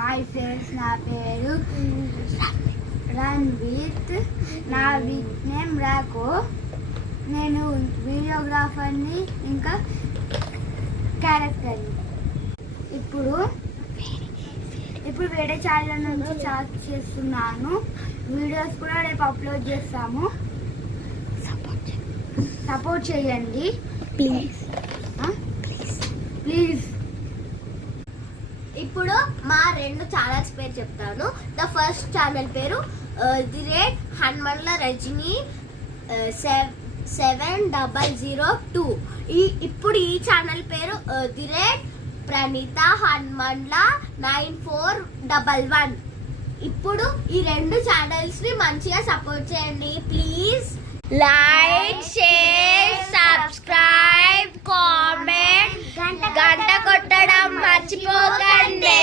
Hi friends, నా పేరు రణ్విత్. నా విత్ నేమ్ రాకో. నేను వీడియోగ్రాఫర్ని, ఇంకా క్యారెక్టర్ని. ఇప్పుడు వేరే ఛానల్ నుంచి స్టార్ట్ చేస్తున్నాను. వీడియోస్ కూడా రేపు అప్లోడ్ చేస్తాము. సపోర్ట్ చేయండి ప్లీజ్. ఇప్పుడు మా 2 ఛానల్స్ పేరు చెప్తాను. ద ఫస్ట్ ఛానల్ పేరు ది రేట్ హనుమండ్ల రజనీ 7002. ఇప్పుడు ఈ ఛానల్ పేరు ది రేట్ ప్రణీత హనుమండ్ల 9411. ఇప్పుడు ఈ 2 ఛానల్స్ ని మంచిగా సపోర్ట్ చేయండి please. Like, share, subscribe, comment, గంట కొట్టడం మర్చిపోకండి.